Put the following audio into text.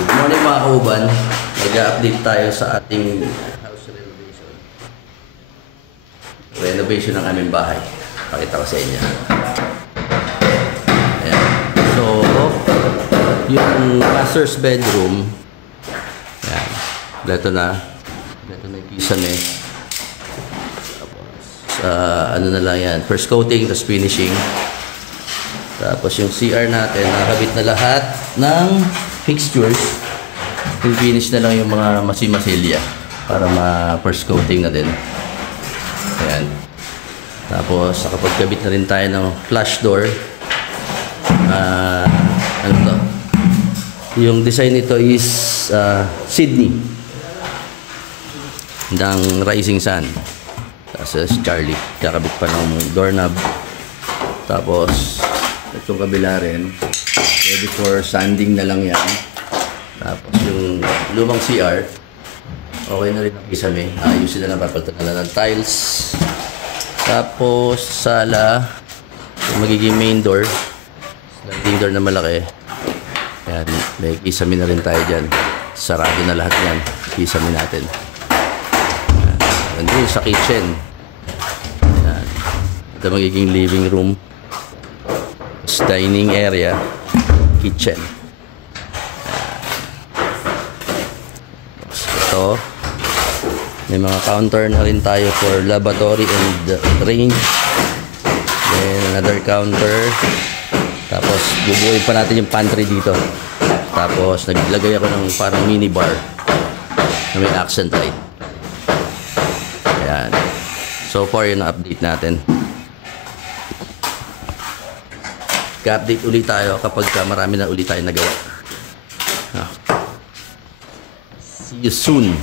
Good morning mga kauban. Mag-update tayo sa ating house renovation. Renovation ng aming bahay. Pakita ko sa inyo. Ayan. So, yung master's bedroom. Ayan. Ito na yung kisame. Tapos, ano na lang yan. First coating, tapos finishing. Tapos yung CR natin, nakakabit na lahat ng fixtures. I-finish na lang yung mga masimasilya para ma-first coating na din. Ayan. Tapos nakapagkabit na rin tayo ng flush door. Ano to? Yung design nito is Sydney ng Rising Sun. Tapos Charlie. Kakabit pa ng doorknob. Tapos itong kabila rin, ready for sanding na lang yan. Tapos yung lumang CR, okay na rin ang kisame. Ayusin na lang, papalitan na lang ng tiles. Tapos sala, yung magiging main door, sliding door na malaki. Yan, may kisame na rin tayo dyan. Sarado na lahat yan, kisame natin. Yan, doon sa kitchen. Yan. Ito magiging living room. Dining area, kitchen. Ito, may mga counter na rin tayo for lavatory and range. Then another counter. Tapos bubuuin pa natin yung pantry dito. Tapos naglagay ako ng parang mini bar na may accent light. Ayan. So far yun ang update natin. Ka-update ulit tayo kapag marami na ulit tayo nagawa. See you soon.